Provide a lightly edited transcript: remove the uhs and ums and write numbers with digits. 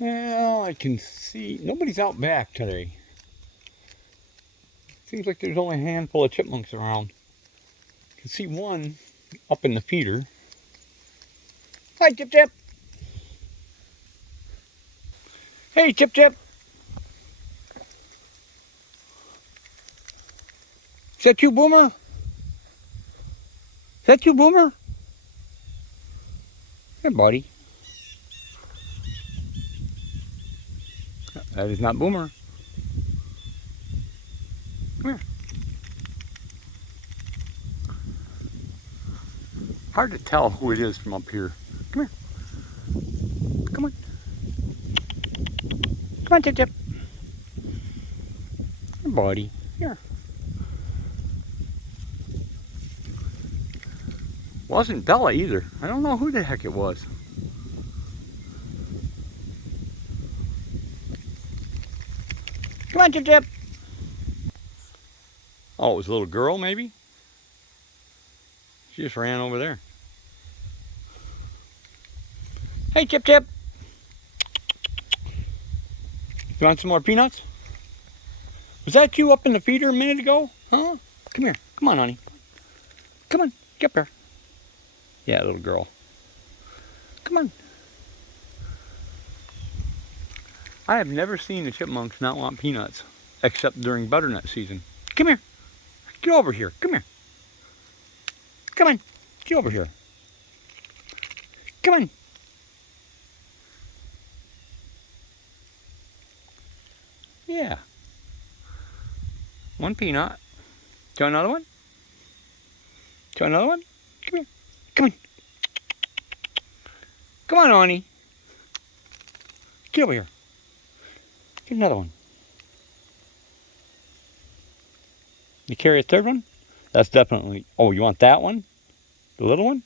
Well, I can see nobody's out back today. Seems like there's only a handful of chipmunks around. I can see one up in the feeder. Hi, Chip Chip. Hey, Chip Chip. Is that you, Boomer? Is that you, Boomer? Hey, buddy. That is not Boomer. Come here. Hard to tell who it is from up here. Come here. Come on. Come on, Chip Chip. Hey, buddy. Here. Wasn't Bella either. I don't know who the heck it was. Come on, Chip Chip. Oh, it was a little girl, maybe? She just ran over there. Hey, Chip Chip. You want some more peanuts? Was that you up in the feeder a minute ago? Huh? Come here. Come on, honey. Come on. Get up here. Yeah, little girl. Come on. I have never seen the chipmunks not want peanuts, except during butternut season. Come here. Get over here. Come here. Come on. Get over here. Come on. Yeah. One peanut. Do you want another one? Do you want another one? Come here. Come on. Come on, Ani. Get over here. Get another one. You carry a third one? That's definitely... Oh, you want that one? The little one?